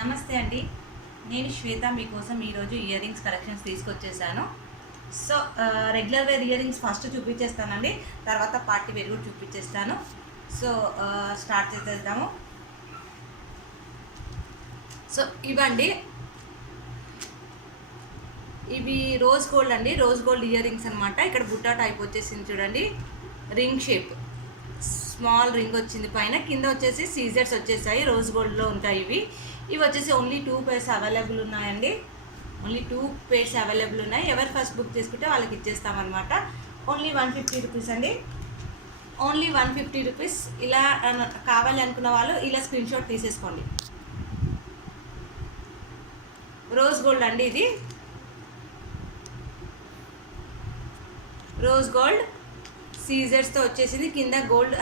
నమస్తే అండి. నేను శ్వేత మీకోసం ఈరోజు ఇయర్ రింగ్స్ కలెక్షన్స్ తీసుకొచ్చేసాను. So regular wear earrings first చూపించేస్తానండి, తర్వాత పార్టీ వేర్ కూడా చూపించేస్తాను. సో స్టార్ట్ చేసేద్దాము. సో ఇవండి, ఇవి రోజ్ గోల్డ్ అండి, రోజ్ గోల్డ్ ఇయర్ రింగ్స్ అనమాట. ఇక్కడ బుట్టా టైప్ వచ్చేసింది చూడండి, రింగ్ షేప్, స్మాల్ రింగ్ వచ్చింది పైన, కింద వచ్చేసి సీజర్స్ వచ్చేసాయి, రోజ్ గోల్డ్లో ఉంటాయి ఇవి. ఇవి వచ్చేసి ఓన్లీ 2 pairs అవైలబుల్ ఉన్నాయండి, ఓన్లీ 2 pairs అవైలబుల్ ఉన్నాయి. ఎవరు ఫస్ట్ బుక్ చేసుకుంటే వాళ్ళకి ఇచ్చేస్తామన్నమాట. ఓన్లీ 150 రూపీస్ అండి, ఓన్లీ 150 రూపీస్. ఇలా కావాలి అనుకున్న వాళ్ళు ఇలా స్క్రీన్ షాట్ తీసేసుకోండి. రోజ్ గోల్డ్ అండి, ఇది రోజ్ గోల్డ్ సీజర్స్తో వచ్చేసింది, కింద గోల్డ్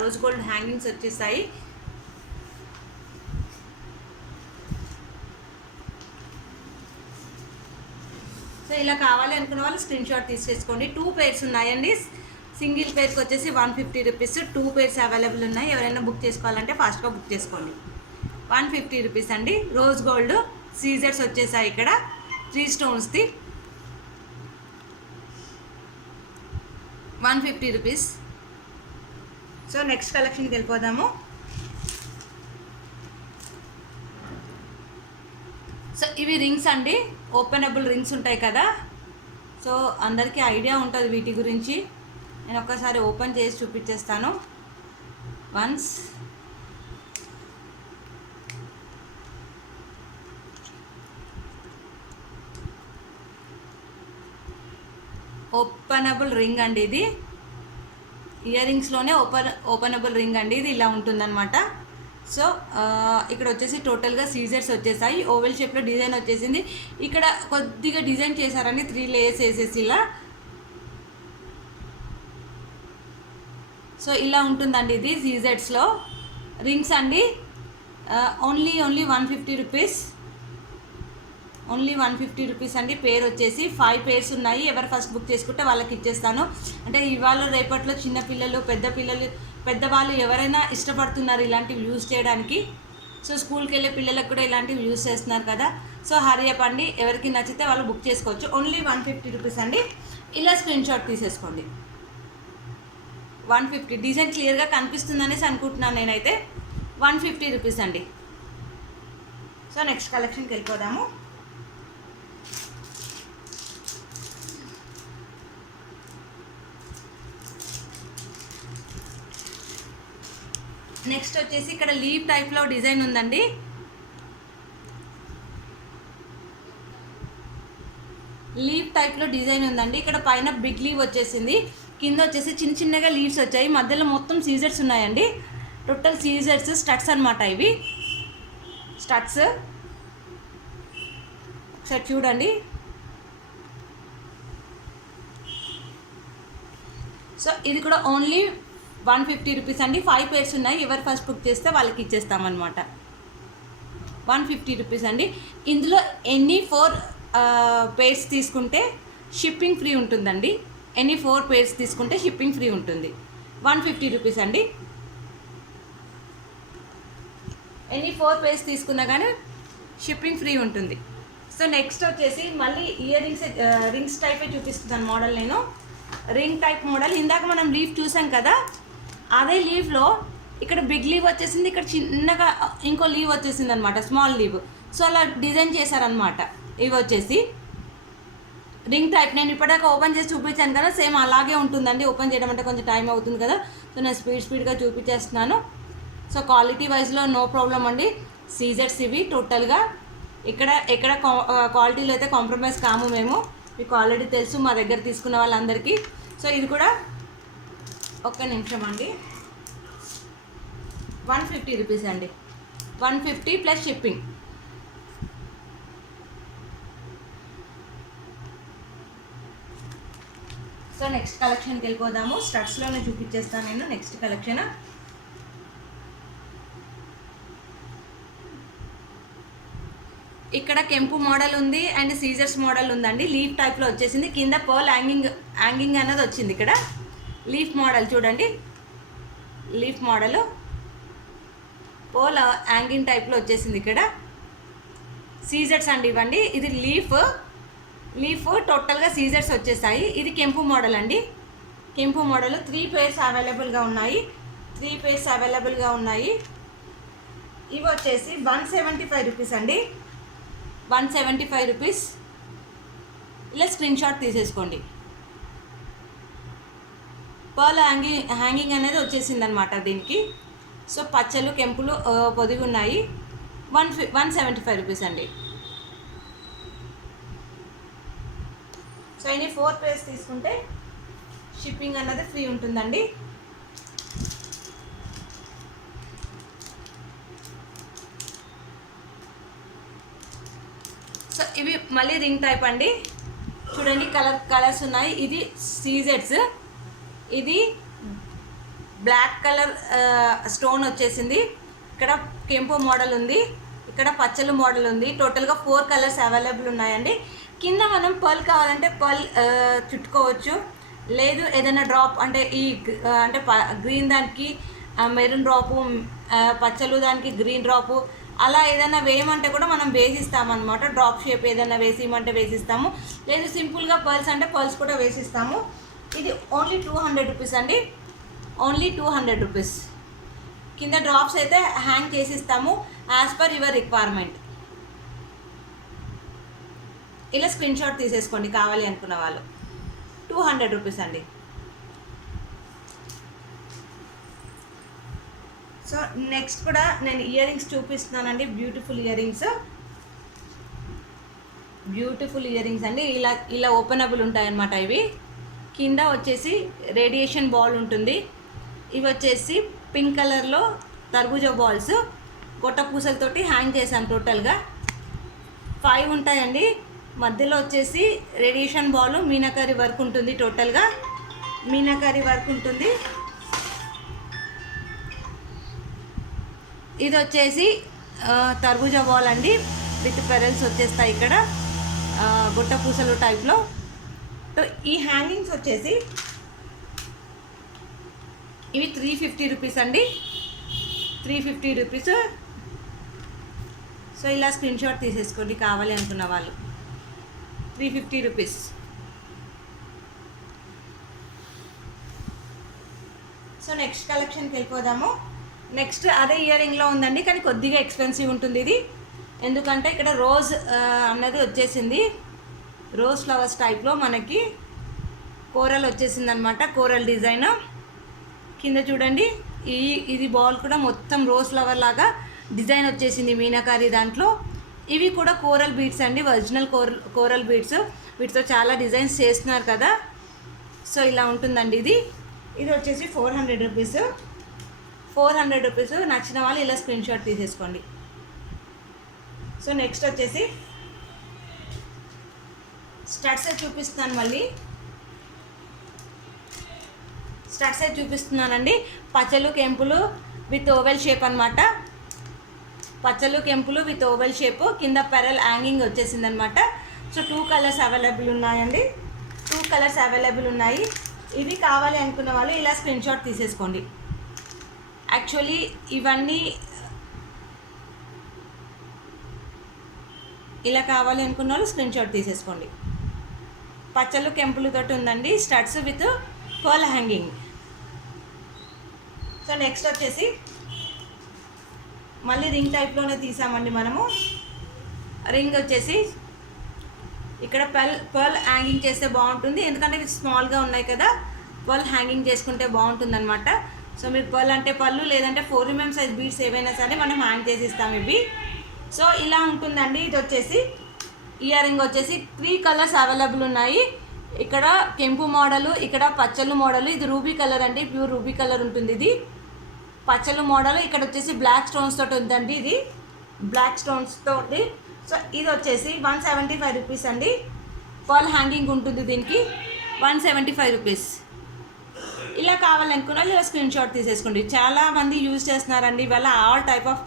రోజ్ గోల్డ్ హ్యాంగింగ్స్ వచ్చేసాయి. సో ఇలా కావాలి అనుకున్న వాళ్ళు స్క్రీన్ షాట్ తీసేసుకోండి. 2 pairs ఉన్నాయండి, సింగిల్ పేర్కి వచ్చేసి 150 రూపీస్. 2 pairs అవైలబుల్ ఉన్నాయి. ఎవరైనా బుక్ చేసుకోవాలంటే ఫాస్ట్గా బుక్ చేసుకోండి. 150 రూపీస్ అండి. రోజ్ గోల్డ్ సీజర్స్ వచ్చేసాయి, ఇక్కడ 3 stonesది 150 రూపీస్. సో నెక్స్ట్ కలెక్షన్కి వెళ్ళిపోదాము. సో ఇవి రింగ్స్ అండి, ఓపెనబుల్ రింగ్స్ ఉంటాయి కదా, సో అందరికీ ఐడియా ఉంటుంది వీటి గురించి. నేను ఒక్కసారి ఓపెన్ చేసి చూపించేస్తాను. వన్స్ ఓపెనబుల్ రింగ్ అండి, ఇది ఇయర్ రింగ్స్లోనే ఓపెనబుల్ రింగ్ అండి, ఇది ఇలా ఉంటుందన్నమాట. సో ఇక్కడ వచ్చేసి టోటల్గా సీజర్స్ వచ్చేసాయి, ఓవెల్ షేప్లో డిజైన్ వచ్చేసింది. ఇక్కడ కొద్దిగా డిజైన్ చేశారండి, 3 layers వేసేసి ఇలా. సో ఇలా ఉంటుందండి ఇది సీజర్స్లో రింగ్స్ అండి. ఓన్లీ 150 రూపీస్, ఓన్లీ 150 రూపీస్ అండి. పేరు వచ్చేసి 5 pairs ఉన్నాయి. ఎవరు ఫస్ట్ బుక్ చేసుకుంటే వాళ్ళకి ఇచ్చేస్తాను. అంటే ఇవాళ రేపట్లో చిన్నపిల్లలు, పెద్దవాళ్ళు ఎవరైనా ఇష్టపడుతున్నారు ఇలాంటివి యూజ్ చేయడానికి. సో స్కూల్కి వెళ్ళే పిల్లలకు కూడా ఇలాంటివి యూజ్ చేస్తున్నారు కదా. సో హరీ అప్ అండి, ఎవరికి నచ్చితే వాళ్ళు బుక్ చేసుకోవచ్చు. ఓన్లీ 150 రూపీస్ అండి. ఇలా స్క్రీన్ షాట్ తీసేసుకోండి. 150 డిజైన్ క్లియర్గా కనిపిస్తుందనేసి అనుకుంటున్నాను నేనైతే. 150 రూపీస్ అండి. సో నెక్స్ట్ కలెక్షన్కి వెళ్ళిపోదాము. నెక్స్ట్ వచ్చేసి ఇక్కడ లీవ్ టైప్లో డిజైన్ ఉందండి. లీవ్ టైప్లో డిజైన్ ఉందండి. ఇక్కడ పైన బిగ్ లీవ్ వచ్చేసింది, కింద వచ్చేసి చిన్న చిన్నగా లీవ్స్ వచ్చాయి, మధ్యలో మొత్తం సీజర్స్ ఉన్నాయండి. టోటల్ సీజర్స్, స్టడ్స్ అనమాట ఇవి, స్టడ్స్. ఒకసారి చూడండి. సో ఇది కూడా ఓన్లీ 150 రూపీస్ అండి. 5 pairs ఉన్నాయి. ఎవరు ఫస్ట్ బుక్ చేస్తే వాళ్ళకి ఇచ్చేస్తామన్నమాట. 150 రూపీస్ అండి. ఇందులో ఎనీ 4 pairs తీసుకుంటే షిప్పింగ్ ఫ్రీ ఉంటుందండి. ఎనీ 4 pairs తీసుకుంటే షిప్పింగ్ ఫ్రీ ఉంటుంది. 150 రూపీస్ అండి. ఎనీ 4 pairs తీసుకున్నా కానీ షిప్పింగ్ ఫ్రీ ఉంటుంది. సో నెక్స్ట్ వచ్చేసి మళ్ళీ ఇయర్ రింగ్స్ టైపే చూపిస్తున్నాను మోడల్. నేను రింగ్ టైప్ మోడల్, ఇందాక మనం లీఫ్ చూసాం కదా, అదే లీవ్లో ఇక్కడ బిగ్ లీవ్ వచ్చేసింది, ఇక్కడ చిన్నగా ఇంకో లీవ్ వచ్చేసింది అనమాట, స్మాల్ లీవ్. సో అలా డిజైన్ చేశారనమాట. ఇవి వచ్చేసి రింగ్ టైప్. నేను ఇప్పటిదాకా ఓపెన్ చేసి చూపించాను కదా, సేమ్ అలాగే ఉంటుందండి. ఓపెన్ చేయడం అంటే కొంచెం టైం అవుతుంది కదా, సో నేను స్పీడ్గా చూపించేస్తున్నాను. సో క్వాలిటీ వైజ్లో నో ప్రాబ్లం అండి. సీజర్స్ ఇవి టోటల్గా. ఎక్కడ క్వాలిటీలో అయితే కాంప్రమైజ్ కాము మేము, మీకు ఆల్రెడీ తెలుసు మా దగ్గర తీసుకున్న వాళ్ళందరికీ. సో ఇది కూడా ఒక్క నిమిషం అండి. 150 రూపీస్ అండి. 150 ప్లస్ షిప్పింగ్. సో నెక్స్ట్ కలెక్షన్కి వెళ్ళిపోదాము. స్టడ్స్లోనే చూపించేస్తాను నేను నెక్స్ట్ కలెక్షన్. ఇక్కడ కెంపు మోడల్ ఉంది అండ్ సీజర్స్ మోడల్ ఉందండి. లీఫ్ టైప్లో వచ్చేసింది, కింద పర్ల్ హ్యాంగింగ్ అన్నది వచ్చింది. ఇక్కడ లీఫ్ మోడల్ చూడండి, లీఫ్ మోడల్ పోల్ హ్యాంగింగ్ టైప్లో వచ్చేసింది. ఇక్కడ సీజర్స్ అండి ఇవ్వండి. ఇది లీఫ్ టోటల్గా సీజర్స్ వచ్చేసాయి. ఇది కెంపు మోడల్ అండి. కెంపు మోడల్ 3 పేర్స్ అవైలబుల్గా ఉన్నాయి. ఇవి వచ్చేసి 175 రూపీస్ అండి. 175 రూపీస్. ఇలా స్క్రీన్ షాట్ తీసేసుకోండి. పర్ల్ హ్యాంగింగ్ అనేది వచ్చేసింది అనమాట దీనికి. సో పచ్చలు కెంపులు పొదిగి ఉన్నాయి. 175 రూపీస్ అండి. సో ఇన్ని 4 పేర్స్ తీసుకుంటే షిప్పింగ్ అన్నది ఫ్రీ ఉంటుందండి. సో ఇవి మళ్ళీ రింగ్ టైప్ అండి. చూడండి కలర్స్ ఉన్నాయి. ఇది సీజెడ్స్. ఇది బ్లాక్ కలర్ స్టోన్ వచ్చేసింది. ఇక్కడ కెంపు మోడల్ ఉంది, ఇక్కడ పచ్చలు మోడల్ ఉంది. టోటల్గా 4 కలర్స్ అవైలబుల్ ఉన్నాయండి. కింద మనం పర్ల్ కావాలంటే పర్ల్ చుట్టుకోవచ్చు. లేదు ఏదైనా డ్రాప్ అంటే అంటే గ్రీన్ దానికి మెరూన్ డ్రాపు, పచ్చలు దానికి గ్రీన్ డ్రాపు, అలా ఏదైనా వేయమంటే కూడా మనం వేసిస్తామన్నమాట. డ్రాప్ షేప్ ఏదైనా వేసిమంటే వేసిస్తాము. లేదు సింపుల్గా పర్ల్స్ అంటే పర్ల్స్ కూడా వేసిస్తాము. ఇది ఓన్లీ 200 రూపీస్ అండి. Only 200 rupees. కింద డ్రాప్స్ అయితే హ్యాంగ్ చేసిస్తాము యాజ్ పర్ యువర్ రిక్వైర్మెంట్. ఇలా స్క్రీన్ షాట్ తీసేసుకోండి కావాలి అనుకున్న వాళ్ళు. 200 రూపీస్ అండి. సో నెక్స్ట్ కూడా నేను ఇయర్ రింగ్స్ చూపిస్తున్నానండి. బ్యూటిఫుల్ ఇయర్ రింగ్స్ అండి. ఇలా ఓపెనబుల్ ఉంటాయన్నమాట. ఇవి కింద వచ్చేసి రేడియేషన్ బాల్ ఉంటుంది. ఇవి వచ్చేసి పింక్ కలర్లో తర్బూజా బాల్స్ గొట్ట పూసలతోటి హ్యాంగ్ చేశాను. టోటల్గా 5 ఉంటాయండి. మధ్యలో వచ్చేసి రేడియేషన్ బాల్ మీనాకరీ వర్క్ ఉంటుంది. టోటల్గా మీనాకరీ వర్క్ ఉంటుంది. ఇది వచ్చేసి తర్బూజా బాల్ అండి. విత్ పెరల్స్ వచ్చేస్తాయి ఇక్కడ గొట్ట పూసలు టైప్లో. ఈ హ్యాంగింగ్స్ వచ్చేసి ఇవి 350 రూపీస్ అండి. 350 రూపీస్. సో ఇలా స్క్రీన్ షాట్ తీసేసుకోండి కావాలి అనుకున్న వాళ్ళు. 350 రూపీస్. సో నెక్స్ట్ కలెక్షన్కి వెళ్ళిపోదాము. నెక్స్ట్ అదే ఇయర్ రింగ్లో ఉందండి, కానీ కొద్దిగా ఎక్స్పెన్సివ్ ఉంటుంది ఇది. ఎందుకంటే ఇక్కడ రోజ్ అన్నది వచ్చేసింది. రోజ్ ఫ్లవర్స్ టైప్లో మనకి కోరల్ వచ్చేసింది అనమాట. కోరల్ డిజైన్ కింద చూడండి. ఇది బాల్ కూడా మొత్తం రోజ్ ఫ్లవర్ లాగా డిజైన్ వచ్చేసింది మీనాకారి దాంట్లో. ఇవి కూడా కోరల్ బీడ్స్ అండి. Original coral beads. వీటితో చాలా డిజైన్స్ చేస్తున్నారు కదా. సో ఇలా ఉంటుందండి. ఇది వచ్చేసి 400 రూపీస్. 400 రూపీస్. నచ్చిన వాళ్ళు ఇలా స్క్రీన్ షాట్ తీసేసుకోండి. సో నెక్స్ట్ వచ్చేసి స్టడ్స్ చూపిస్తున్నాను. మళ్ళీ స్టడ్స్ చూపిస్తున్నానండి. పచ్చలు కెంపులు విత్ ఓవెల్ షేప్ అనమాట. పచ్చలు కెంపులు విత్ ఓవెల్ షేప్. కింద పెరల్ హ్యాంగింగ్ వచ్చేసింది అనమాట. సో 2 కలర్స్ అవైలబుల్ ఉన్నాయండి. 2 కలర్స్ అవైలబుల్ ఉన్నాయి. ఇవి కావాలి అనుకున్న వాళ్ళు ఇలా స్క్రీన్ షాట్ తీసేసుకోండి. యాక్చువల్లీ ఇవన్నీ ఇలా కావాలి అనుకున్న వాళ్ళు స్క్రీన్ షాట్ తీసేసుకోండి. పచ్చలు కెంపులతోటి ఉందండి. Studs with pearl hanging. So next వచ్చేసి మళ్ళీ రింగ్ టైప్లోనే తీసామండి మనము. రింగ్ వచ్చేసి ఇక్కడ పర్ల్ హ్యాంగింగ్ చేస్తే బాగుంటుంది. ఎందుకంటే ఇవి స్మాల్గా ఉన్నాయి కదా, పర్ల్ హ్యాంగింగ్ చేసుకుంటే బాగుంటుంది అనమాట. సో మీరు పర్ల్ అంటే పళ్ళు, లేదంటే 4 mm సైజ్ బీడ్స్ ఏవైనా సరే మనం హ్యాంగ్ చేసి ఇస్తాం ఇవి. సో ఇలా ఉంటుందండి. ఇది వచ్చేసి ఇయర్ రింగ్ వచ్చేసి 3 కలర్స్ అవైలబుల్ ఉన్నాయి. ఇక్కడ కెంపు మోడలు, ఇక్కడ పచ్చలు మోడలు. ఇది రూబీ కలర్ అండి. ప్యూర్ రూబీ కలర్ ఉంటుంది ఇది. పచ్చలు మోడల్. ఇక్కడ వచ్చేసి బ్లాక్ స్టోన్స్ తోటి ఉందండి. ఇది బ్లాక్ స్టోన్స్ తోటి. సో ఇది వచ్చేసి 175 రూపీస్ అండి. పర్ల్ హ్యాంగింగ్ ఉంటుంది దీనికి. 175 రూపీస్. ఇలా కావాలనుకున్న ఇలా స్క్రీన్ షాట్ తీసేసుకోండి. చాలామంది యూజ్ చేస్తున్నారండి ఇవాళ. All type of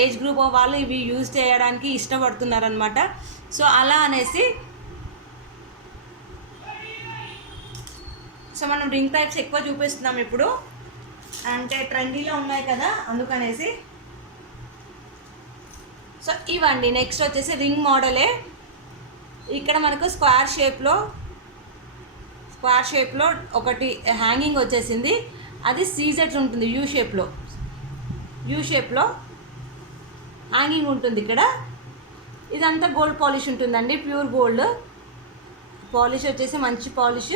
age group వాళ్ళు ఇవి యూజ్ చేయడానికి ఇష్టపడుతున్నారనమాట. సో అలా అనేసి సో మనం రింగ్ టైప్స్ ఎక్కువ చూపిస్తున్నాం ఇప్పుడు, అంటే ట్రెండీలో ఉన్నాయి కదా అందుకనేసి. సో ఇవండి. నెక్స్ట్ వచ్చేసి రింగ్ మోడలే. ఇక్కడ మనకు స్క్వేర్ షేప్లో ఒకటి హ్యాంగింగ్ వచ్చేసింది. అది సీజెట్ ఉంటుంది, యూ షేప్లో హ్యాంగింగ్ ఉంటుంది. ఇక్కడ ఇదంతా గోల్డ్ పాలిష్ ఉంటుందండి, ప్యూర్ గోల్డ్ పాలిష్ వచ్చేసి మంచి polish,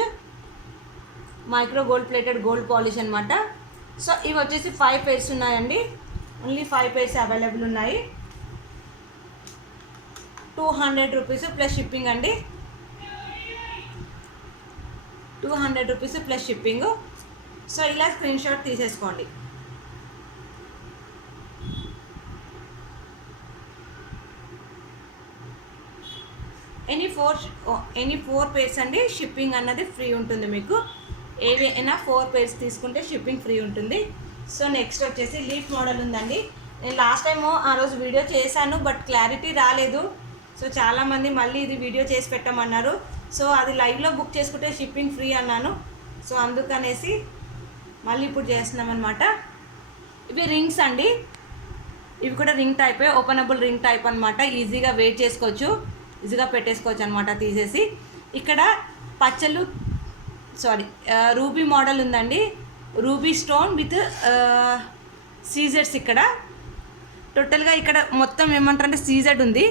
micro gold plated gold polish అనమాట. సో ఇవి వచ్చేసి 5 pairs ఉన్నాయండి. ఓన్లీ 5 pairs అవైలబుల్ ఉన్నాయి. 200 రూపీస్ ప్లస్ షిప్పింగ్ అండి. 200 రూపీస్ ప్లస్ షిప్పింగ్. సో ఇలా స్క్రీన్ షాట్ తీసేసుకోండి. ఎనీ ఫోర్ pairs అండి. షిప్పింగ్ అన్నది ఫ్రీ ఉంటుంది మీకు. ఏవైనా 4 pairs తీసుకుంటే షిప్పింగ్ ఫ్రీ ఉంటుంది. సో నెక్స్ట్ వచ్చేసి లీఫ్ మోడల్ ఉందండి. నేను లాస్ట్ టైము ఆ రోజు వీడియో చేశాను, బట్ క్లారిటీ రాలేదు. సో చాలామంది మళ్ళీ ఇది వీడియో చేసి పెట్టమన్నారు. సో అది లైవ్లో బుక్ చేసుకుంటే షిప్పింగ్ ఫ్రీ అన్నాను. సో అందుకనేసి మళ్ళీ ఇప్పుడు చేస్తున్నాం అనమాట. ఇవి రింగ్స్ అండి. ఇవి కూడా రింగ్ టైపే, ఓపెనబుల్ రింగ్ టైప్ అనమాట. ఈజీగా వెయిట్ చేసుకోవచ్చు, ఈజీగా పెట్టేసుకోవచ్చు అనమాట తీసేసి. ఇక్కడ రూబీ మోడల్ ఉందండి. రూబీ స్టోన్ విత్ సీజెడ్స్. ఇక్కడ టోటల్గా ఇక్కడ మొత్తం ఏమంటారంటే సీజెడ్ ఉంది.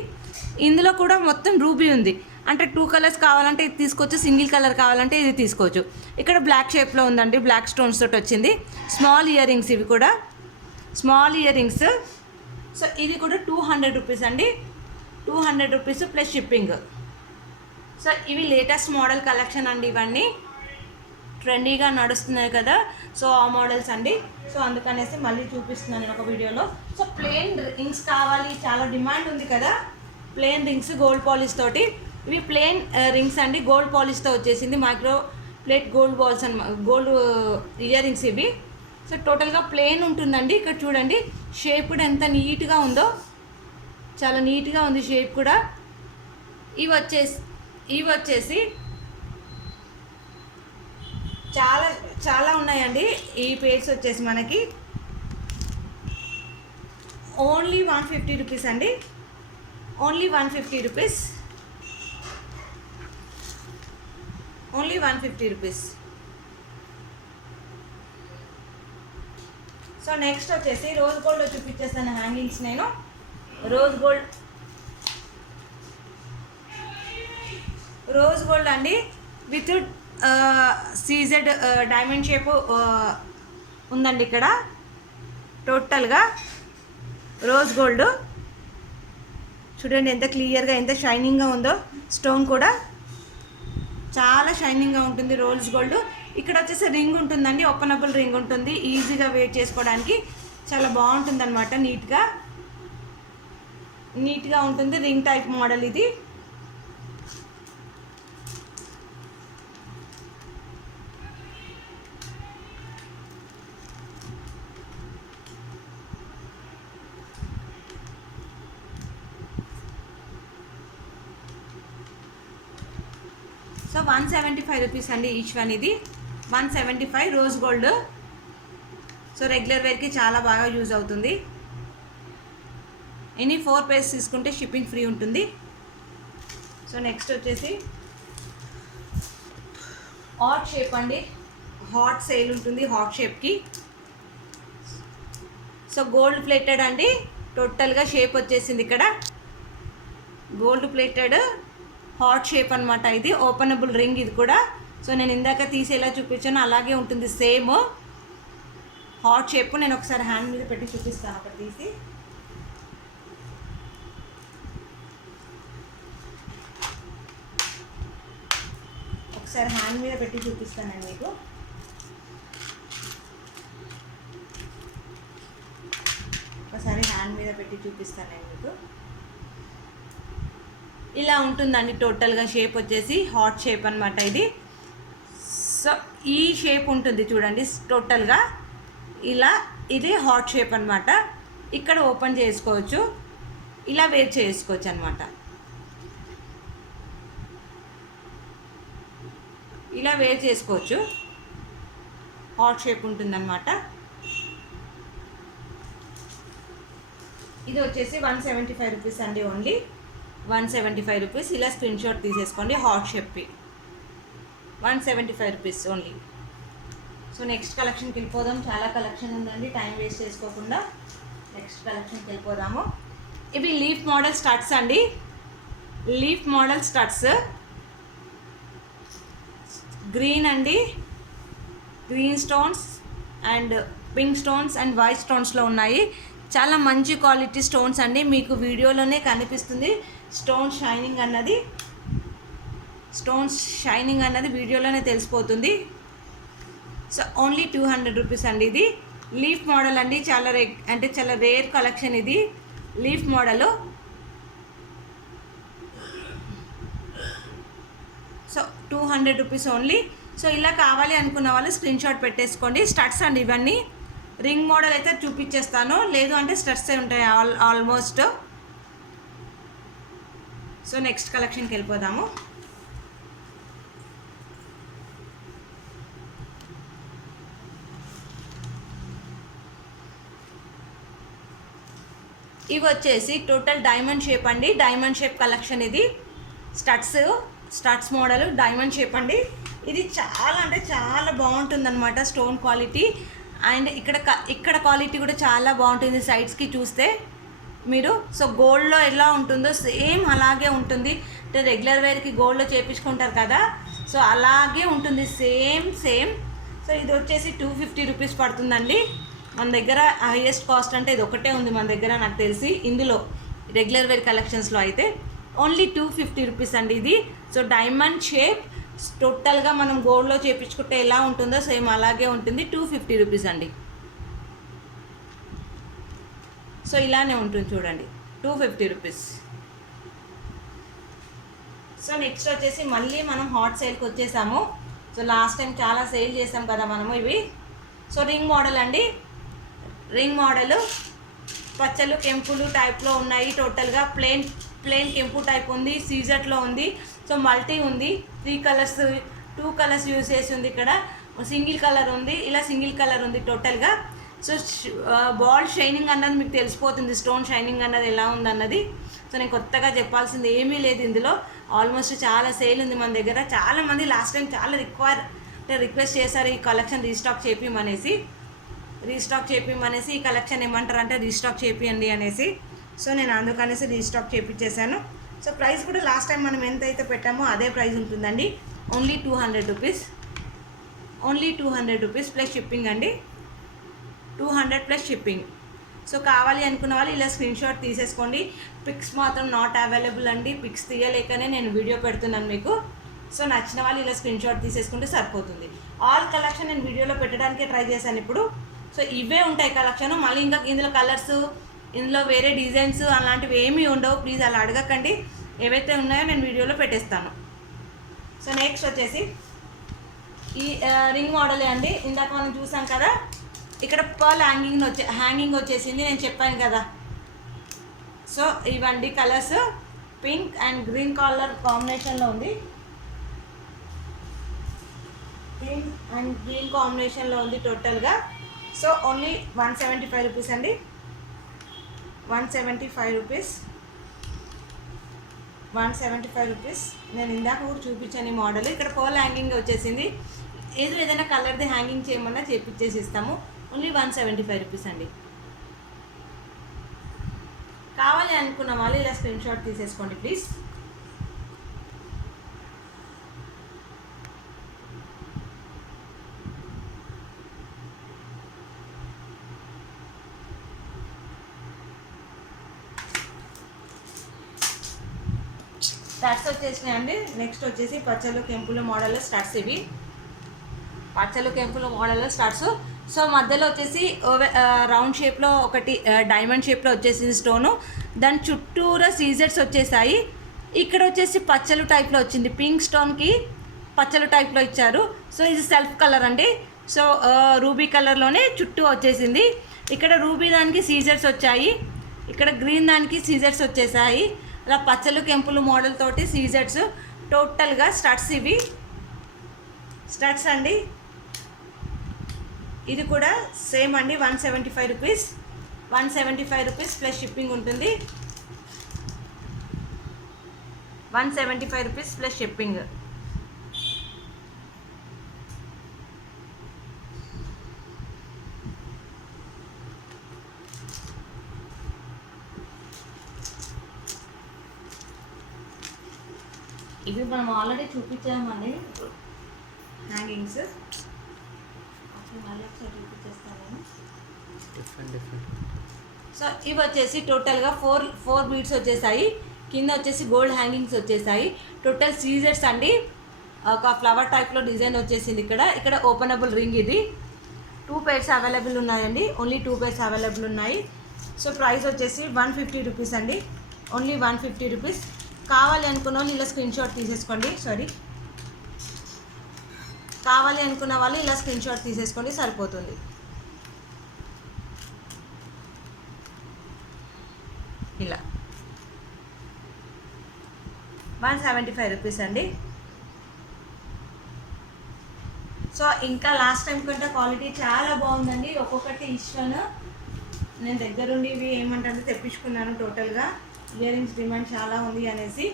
ఇందులో కూడా మొత్తం రూబీ ఉంది. అంటే 2 కలర్స్ కావాలంటే ఇది తీసుకోవచ్చు, సింగిల్ కలర్ కావాలంటే ఇది తీసుకోవచ్చు. ఇక్కడ బ్లాక్ షేప్లో ఉందండి, బ్లాక్ స్టోన్స్ తోటి వచ్చింది. స్మాల్ ఇయర్ రింగ్స్, ఇవి కూడా స్మాల్ ఇయర్ రింగ్స్. సో ఇది కూడా 200 రూపీస్ అండి. 200 రూపీస్ ప్లస్ షిప్పింగ్. సో ఇవి లేటెస్ట్ మోడల్ కలెక్షన్ అండి. ఇవన్నీ ట్రెండీగా నడుస్తున్నాయి కదా, సో ఆ మోడల్స్ అండి. సో అందుకనేసి మళ్ళీ చూపిస్తున్నాను నేను ఒక వీడియోలో. సో ప్లెయిన్ రింగ్స్ కావాలి, చాలా డిమాండ్ ఉంది కదా ప్లెయిన్ రింగ్స్ గోల్డ్ పాలిష్ తోటి. ఇవి ప్లెయిన్ రింగ్స్ అండి, గోల్డ్ పాలిష్తో వచ్చేసింది. Micro plate gold balls gold ear rings ఇవి. సో టోటల్గా ప్లెయిన్ ఉంటుందండి. ఇక్కడ చూడండి షేప్ కూడా ఎంత నీట్గా ఉందో, చాలా నీట్గా ఉంది షేప్ కూడా. ఇవి వచ్చేసి చాలా ఉన్నాయండి. ఈ పేర్స్ వచ్చేసి మనకి ఓన్లీ 150 రూపీస్ అండి. Only 150 rupees. Only 150 rupees. So next వచ్చేసి రోజ్ గోల్డ్లో చూపించేస్తాను హ్యాంగింగ్స్. నేను రోజ్ గోల్డ్ అండి విత్ సీజెడ్ డైమండ్ షేప్ ఉందండి. ఇక్కడ టోటల్గా రోజ్ గోల్డ్ చూడండి ఎంత క్లియర్గా, ఎంత షైనింగ్గా ఉందో. స్టోన్ కూడా చాలా షైనింగ్గా ఉంటుంది రోజ్ గోల్డ్. ఇక్కడ వచ్చేసి రింగ్ ఉంటుందండి, ఓపెనబుల్ రింగ్ ఉంటుంది. ఈజీగా వెయిట్ చేసుకోవడానికి చాలా బాగుంటుంది అనమాట. నీట్గా ఉంటుంది. రింగ్ టైప్ మోడల్ ఇది. సో 175 రూపీస్ అండి ఈచ్ వన్. ఇది 175 రోజ్ గోల్డ్. సో రెగ్యులర్ వేర్కి చాలా బాగా యూజ్ అవుతుంది. ఎనీ 4 pairs తీసుకుంటే షిప్పింగ్ ఫ్రీ ఉంటుంది. సో నెక్స్ట్ వచ్చేసి హాట్ షేప్ అండి. హాట్ సేల్ ఉంటుంది హాట్ షేప్కి. సో గోల్డ్ ప్లేటెడ్ అండి. టోటల్గా షేప్ వచ్చేసింది ఇక్కడ గోల్డ్ ప్లేటెడ్ హాట్ షేప్ అనమాట. ఇది ఓపెనబుల్ రింగ్ ఇది కూడా. సో నేను ఇందాక తీసేలా చూపించాను అలాగే ఉంటుంది సేమ్ హాట్ షేప్. నేను ఒకసారి హ్యాండ్ మీద పెట్టి చూపిస్తాను. ఒకటి తీసి ఒకసారి హ్యాండ్ మీద పెట్టి చూపిస్తానండి మీకు. ఒకసారి హ్యాండ్ మీద పెట్టి చూపిస్తానండి మీకు. ఇలా ఉంటుందండి టోటల్గా షేప్ వచ్చేసి హాట్ షేప్ అనమాట ఇది. సో ఈ షేప్ ఉంటుంది చూడండి టోటల్గా ఇలా. ఇది హాట్ షేప్ అనమాట. ఇక్కడ ఓపెన్ చేసుకోవచ్చు, ఇలా వేర్ చేసుకోవచ్చు అనమాట. ఇలా వేర్ చేసుకోవచ్చు. హాట్ షేప్ ఉంటుందన్నమాట. ఇది వచ్చేసి 175 రూపీస్ అండి, ఓన్లీ 175 రూపీస్. ఇలా స్క్రీన్ షాట్ తీసేసుకోండి. హాట్ షేప్కి 175 రూపీస్ ఓన్లీ. సో నెక్స్ట్ కలెక్షన్కి వెళ్ళిపోదాం. చాలా కలెక్షన్ ఉందండి, టైం వేస్ట్ చేసుకోకుండా నెక్స్ట్ కలెక్షన్కి వెళ్ళిపోదాము. ఇవి లీఫ్ మోడల్ స్టడ్స్ అండి, లీఫ్ మోడల్ స్టడ్స్. గ్రీన్ అండి, green stones and pink stones and white స్టోన్స్లో ఉన్నాయి. చాలా మంచి క్వాలిటీ స్టోన్స్ అండి, మీకు వీడియోలోనే కనిపిస్తుంది స్టోన్ షైనింగ్ అన్నది, స్టోన్స్ షైనింగ్ అన్నది వీడియోలోనే తెలిసిపోతుంది. సో ఓన్లీ 200 రూపీస్ అండి. ఇది లీఫ్ మోడల్ అండి, చాలా రేర్ కలెక్షన్ ఇది leaf model. So 200 rupees only. So ఇలా కావాలి అనుకున్న వాళ్ళు స్క్రీన్ షాట్ పెట్టేసుకోండి. స్టడ్స్ అండి ఇవన్నీ. రింగ్ మోడల్ అయితే చూపించేస్తాను, లేదు అంటే స్టడ్స్ ఉంటాయి ఆల్మోస్ట్. సో నెక్స్ట్ కలెక్షన్కి వెళ్ళిపోదాము. ఇవి వచ్చేసి టోటల్ డైమండ్ షేప్ అండి, డైమండ్ షేప్ కలెక్షన్. ఇది స్టడ్స్ మోడల్ డైమండ్ షేప్ అండి. ఇది చాలా అంటే చాలా బాగుంటుంది అనమాట, స్టోన్ క్వాలిటీ. అండ్ ఇక్కడ క్వాలిటీ కూడా చాలా బాగుంటుంది సైడ్స్కి చూస్తే మీరు. సో గోల్డ్లో ఎలా ఉంటుందో సేమ్ అలాగే ఉంటుంది. అంటే రెగ్యులర్ వేర్కి గోల్డ్లో చేయించుకుంటారు కదా, సో అలాగే ఉంటుంది సేమ్. సో ఇది వచ్చేసి 250 రూపీస్ పడుతుందండి. మన దగ్గర హైయెస్ట్ కాస్ట్ అంటే ఇది ఒకటే ఉంది మన దగ్గర నాకు తెలిసి, ఇందులో రెగ్యులర్ వేర్ కలెక్షన్స్లో అయితే ఓన్లీ 250 రూపీస్ అండి ఇది. సో డైమండ్ షేప్ టోటల్గా మనం గోల్డ్లో చేయించుకుంటే ఎలా ఉంటుందో సేమ్ అలాగే ఉంటుంది. 250 రూపీస్ అండి. సో ఇలానే ఉంటుంది చూడండి, 250 రూపీస్. సో నెక్స్ట్ వచ్చేసి మళ్ళీ మనం హాట్ సేల్కి వచ్చేసాము. సో లాస్ట్ టైం చాలా సేల్ చేసాం కదా మనము ఇవి. సో రింగ్ మోడల్ అండి, రింగ్ మోడల్ పచ్చలు కెంపులు టైప్లో ఉన్నాయి. టోటల్గా ప్లెయిన్ కెంపు టైప్ ఉంది, సీజెట్లో ఉంది. సో మల్టీ ఉంది, 3 కలర్స్ 2 కలర్స్ యూజ్ చేసి ఉంది. ఇక్కడ సింగిల్ కలర్ ఉంది, ఇలా సింగిల్ కలర్ ఉంది టోటల్గా. సో బాల్ షైనింగ్ అన్నది మీకు తెలిసిపోతుంది, స్టోన్ షైనింగ్ అన్నది ఎలా ఉంది అన్నది. సో నేను కొత్తగా చెప్పాల్సింది ఏమీ లేదు ఇందులో. ఆల్మోస్ట్ చాలా సేల్ ఉంది మన దగ్గర. చాలామంది లాస్ట్ టైం చాలా రిక్వెస్ట్ చేశారు ఈ కలెక్షన్ రీస్టాక్ చేపిమనేసి. ఈ కలెక్షన్ ఏమంటారంటే రీస్టాక్ చేపియండి అనేసి. సో నేను అందుకనేసి రీస్టాక్ చేపించేశాను. సో ప్రైస్ కూడా లాస్ట్ టైం మనం ఎంతైతే పెట్టామో అదే ప్రైస్ ఉంటుందండి. Only 200 rupees, only 200 rupees plus shipping అండి, 200 ప్లస్ షిప్పింగ్. సో కావాలి అనుకున్న వాళ్ళు ఇలా స్క్రీన్ షాట్ తీసేసుకోండి. పిక్స్ మాత్రం నాట్ అవైలబుల్ అండి, పిక్స్ తీయలేకనే నేను వీడియో పెడుతున్నాను మీకు. సో నచ్చిన వాళ్ళు ఇలా స్క్రీన్ షాట్ తీసేసుకుంటే సరిపోతుంది. ఆల్ కలెక్షన్ నేను వీడియోలో పెట్టడానికే ట్రై చేశాను ఇప్పుడు. సో ఇవే ఉంటాయి కలెక్షన్, మళ్ళీ ఇంకా ఇందులో కలర్స్, ఇందులో వేరే డిజైన్స్ అలాంటివి ఏమీ ఉండవు. ప్లీజ్ అలా అడగకండి, ఏవైతే ఉన్నాయో నేను వీడియోలో పెట్టేస్తాను. సో నెక్స్ట్ వచ్చేసి ఈ రింగ్ మోడలే అండి. ఇందాక మనం చూసాం కదా, ఇక్కడ పర్ల్ హ్యాంగింగ్ వచ్చేసింది, నేను చెప్పాను కదా. సో ఇవండి colours, pink and green colour కాంబినేషన్లో ఉంది. పింక్ అండ్ గ్రీన్ కాంబినేషన్లో ఉంది టోటల్గా. సో ఓన్లీ 175 రూపీస్ అండి, 175 రూపీస్, 175 రూపీస్. నేను ఇందాక కూడా చూపించాను ఈ మోడల్. ఇక్కడ పర్ల్ హ్యాంగింగ్ వచ్చేసింది. ఏదైనా కలర్ది హ్యాంగింగ్ చేయమన్నా చేపించేసి ఇస్తాము. ఓన్లీ 175 రూపీస్ అండి. కావాలి అనుకున్న వాళ్ళు ఇలా స్క్రీన్ షాట్ తీసేసుకోండి ప్లీజ్. స్టడ్స్ వచ్చేసినాయి అండి. నెక్స్ట్ వచ్చేసి పచ్చలు కెంపుల మోడల్లో స్టడ్స్. ఇవి పచ్చలు కెంపుల మోడల్లో స్టడ్స్. సో మధ్యలో వచ్చేసి రౌండ్ షేప్లో ఒకటి డైమండ్ షేప్లో వచ్చేసింది స్టోను. దాని చుట్టూరా సీజెట్స్ వచ్చేసాయి. ఇక్కడ వచ్చేసి పచ్చలు టైప్లో వచ్చింది, పింక్ స్టోన్కి పచ్చలు టైప్లో ఇచ్చారు. సో ఇది సెల్ఫ్ కలర్ అండి. సో రూబీ కలర్లోనే చుట్టూ వచ్చేసింది. ఇక్కడ రూబీ దానికి సీజెట్స్ వచ్చాయి, ఇక్కడ గ్రీన్ దానికి సీజెట్స్ వచ్చేసాయి. అలా పచ్చలు కెంపులు మోడల్ తోటి సీజెట్స్ టోటల్గా స్టడ్స్. ఇవి స్టడ్స్ అండి. ఇది కూడా సేమ్ అండి, 175 రూపీస్, 175 రూపీస్ ప్లస్ షిప్పింగ్ ఉంటుంది. 175 రూపీస్ ప్లస్ షిప్పింగ్. ఇవి మనం ఆల్రెడీ చూపించామండి హ్యాంగింగ్స్. మళ్ళీ ఒకసారి చూపించేస్తాను. సో ఇవి వచ్చేసి టోటల్గా ఫోర్ బీడ్స్ వచ్చేసాయి. కింద వచ్చేసి గోల్డ్ హ్యాంగింగ్స్ వచ్చేసాయి. టోటల్ సీజర్స్ అండి. ఒక ఫ్లవర్ టైప్లో డిజైన్ వచ్చేసింది. ఇక్కడ ఓపెనబుల్ రింగ్. ఇది 2 pairs అవైలబుల్ ఉన్నాయండి. ఓన్లీ 2 pairs అవైలబుల్ ఉన్నాయి. సో ప్రైస్ వచ్చేసి 150 రూపీస్ అండి. Only 150 rupees. కావాలి అనుకున్న వాళ్ళు ఇలా స్క్రీన్ షాట్ తీసేసుకోండి. కావాలి అనుకున్న వాళ్ళు ఇలా స్క్రీన్ షాట్ తీసేసుకోండి, సరిపోతుంది. ఇలా 175 రూపీస్ అండి. సో ఇంకా లాస్ట్ టైం కంటే క్వాలిటీ చాలా బాగుందండి. ఒక్కొక్కటి ఇష్టాను నేను దగ్గరుండి ఇవి ఏమంటారు తెప్పించుకున్నాను. టోటల్గా ఇయర్ రింగ్స్ డిమాండ్ చాలా ఉంది అనేసి.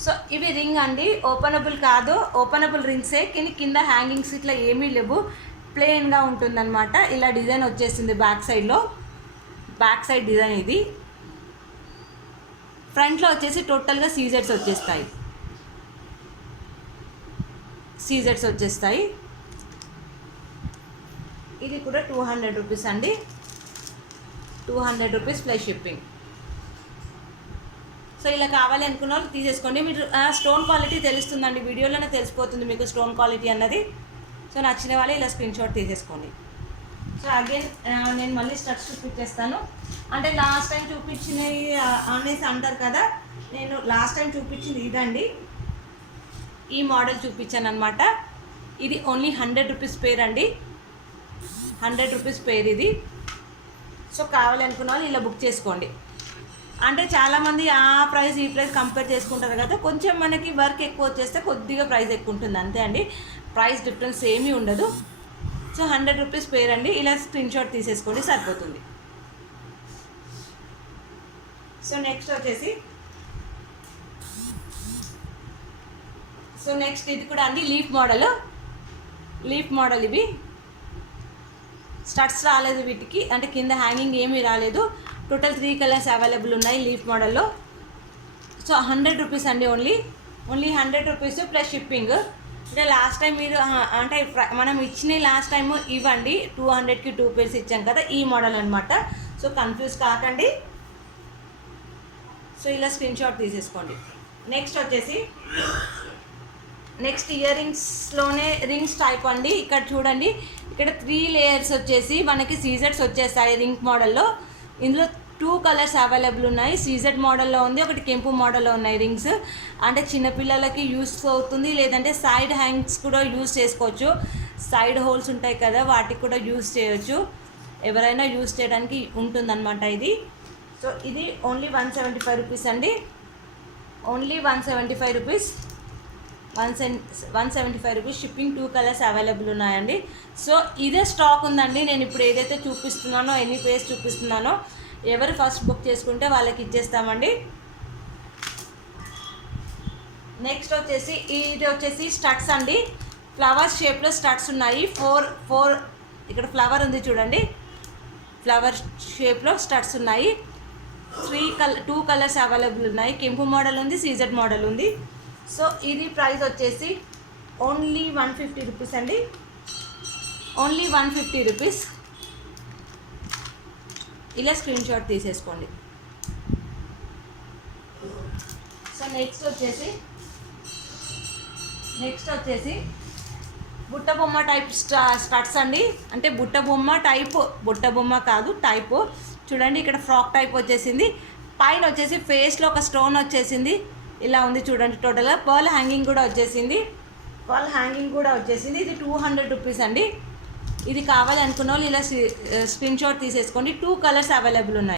సో ఇవి రింగ్ అండి, ఓపెనబుల్ కాదు, ఓపెనబుల్ రింగ్సే. కింద హ్యాంగింగ్స్ ఇట్లా ఏమీ లేవు, ప్లెయిన్గా ఉంటుందన్నమాట. ఇలా డిజైన్ వచ్చేసింది బ్యాక్ సైడ్ డిజైన్ ఇది. ఫ్రంట్లో వచ్చేసి టోటల్గా సీజెట్స్ వచ్చేస్తాయి. ఇది కూడా 200 రూపీస్ అండి. 200 రూపీస్ ప్లస్ షిప్పింగ్. సో ఇలా కావాలి అనుకున్న వాళ్ళు తీసేసుకోండి. మీరు స్టోన్ క్వాలిటీ తెలుస్తుందండి, వీడియోలోనే తెలిసిపోతుంది మీకు స్టోన్ క్వాలిటీ అన్నది. సో నచ్చిన వాళ్ళు ఇలా స్క్రీన్ షాట్ తీసేసుకోండి. సో అగైన్ నేను మళ్ళీ స్టడ్స్ చూపించేస్తాను. అంటే లాస్ట్ టైం చూపించినవి అనేసి అంటారు కదా, నేను లాస్ట్ టైం చూపించింది ఇదండి. ఈ మోడల్ చూపించాను అనమాట. ఇది ఓన్లీ 100 రూపీస్ పేర్ అండి. 100 రూపీస్ పేర్ ఇది. సో కావాలి అనుకున్న వాళ్ళు ఇలా బుక్ చేసుకోండి. అంటే చాలామంది ఆ ప్రైస్ ఈ ప్రైస్ కంపేర్ చేసుకుంటారు కదా, కొంచెం మనకి వర్క్ ఎక్కువ వచ్చేస్తే కొద్దిగా ప్రైస్ ఎక్కువ ఉంటుంది అంతే అండి. ప్రైస్ డిఫరెన్స్ ఏమీ ఉండదు. సో 100 రూపీస్ పేర్ అండి. ఇలా స్క్రీన్ షాట్ తీసేసుకోండి, సరిపోతుంది. సో నెక్స్ట్ వచ్చేసి ఇది కూడా అండి లీఫ్ మోడల్. ఇవి స్టడ్స్ రాలేదు వీటికి, అంటే కింద హ్యాంగింగ్ ఏమీ రాలేదు. టోటల్ 3 కలర్స్ అవైలబుల్ ఉన్నాయి లీఫ్ మోడల్లో. సో 100 రూపీస్ అండి. Only 100 rupees plus shipping. అంటే లాస్ట్ టైం మీరు అంటే మనం ఇచ్చిన లాస్ట్ టైం ఇవ్వండి 200కి 2 pairs ఇచ్చాం కదా, ఈ మోడల్ అనమాట. సో కన్ఫ్యూజ్ కాకండి. సో ఇలా స్క్రీన్ షాట్ తీసేసుకోండి. నెక్స్ట్ ఇయర్ రింగ్స్లోనే రింగ్స్ టైప్ అండి. ఇక్కడ చూడండి, ఇక్కడ 3 లేయర్స్ వచ్చేసి మనకి సీజెట్స్ వచ్చేస్తాయి రింగ్ మోడల్లో. ఇందులో 2 కలర్స్ అవైలబుల్ ఉన్నాయి. సీజెడ్ మోడల్లో ఉంది, ఒకటి కెంపు మోడల్లో ఉన్నాయి రింగ్స్. అంటే చిన్నపిల్లలకి యూస్ అవుతుంది, లేదంటే సైడ్ హ్యాంగ్స్ కూడా యూస్ చేసుకోవచ్చు. సైడ్ హోల్స్ ఉంటాయి కదా, వాటికి కూడా యూస్ చేయొచ్చు. ఎవరైనా యూస్ చేయడానికి ఉంటుందన్నమాట ఇది. సో ఇది ఓన్లీ 175 రూపీస్ అండి. Only 175 rupees. 175 rupees shipping. 2 colours available ఉన్నాయండి. సో ఇదే స్టాక్ ఉందండి. నేను ఇప్పుడు ఏదైతే చూపిస్తున్నానో, ఎన్ని పేర్స్ చూపిస్తున్నానో, ఎవరు ఫస్ట్ బుక్ చేసుకుంటే వాళ్ళకి ఇచ్చేస్తామండి. నెక్స్ట్ వచ్చేసి ఇది వచ్చేసి స్టడ్స్ అండి. ఫ్లవర్ షేప్లో స్టడ్స్ ఉన్నాయి. ఫోర్ ఇక్కడ ఫ్లవర్ ఉంది చూడండి, ఫ్లవర్ షేప్లో స్టడ్స్ ఉన్నాయి. 2 కలర్స్ అవైలబుల్ ఉన్నాయి. కెంపు మోడల్ ఉంది, సీజెడ్ మోడల్ ఉంది. సో ఇది ప్రైస్ వచ్చేసి ఓన్లీ 150 రూపీస్ అండి. Only 150 rupees. ఇలా స్క్రీన్ షాట్ తీసేసుకోండి. సో నెక్స్ట్ వచ్చేసి బుట్ట బొమ్మ టైప్ స్టడ్స్ అండి. అంటే బుట్ట బొమ్మ కాదు, టైపు. చూడండి, ఇక్కడ ఫ్రాక్ టైప్ వచ్చేసింది. పైన వచ్చేసి ఫేస్లో ఒక స్టోన్ వచ్చేసింది. ఇలా ఉంది చూడండి. టోటల్గా పర్ల్ హ్యాంగింగ్ కూడా వచ్చేసింది. ఇది 200 రూపీస్ అండి. ఇది కావాలి అనుకున్న వాళ్ళు ఇలా స్క్రీన్ షాట్ తీసేసుకోండి. 2 కలర్స్ అవైలబుల్ ఉన్నాయి.